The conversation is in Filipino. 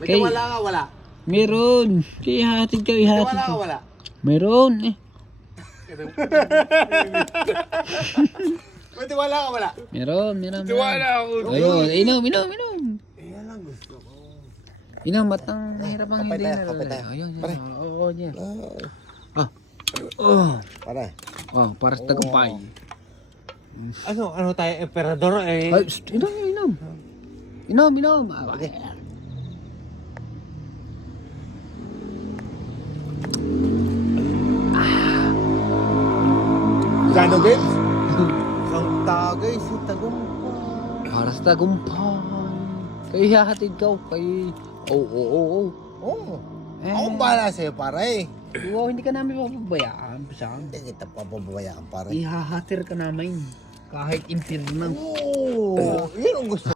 May wala ka, wala. Meron. Ihatid ka, ihatid Wala ka, ka. wala. Meron eh. May wala ka, wala. Meron, meron. Tiwala ako. Ayun, inom, inom, inom. Yan lang gusto ko. Inom, matang hirap ang Kapay hindi tayo, na. kapay tayo. Ayun, Pare. oo, yan. Ah. Oh. Pare. Oh, para sa tagumpay. Ano tayo, emperador eh. Ay, inom, inom. Inom, inom. Okay. Gano, babes? Isang tagay, si tagumpay. Para sa tagumpay. Kaya ihahatid ka, kay... Oo. Oo. Akong bahala sa'yo, pare. Oo, hindi ka namin papabayaan. Saan? Hindi kita papabayaan, pare. Ihahatir ka namin. Kahit impirno. Oo. Yun ang gusto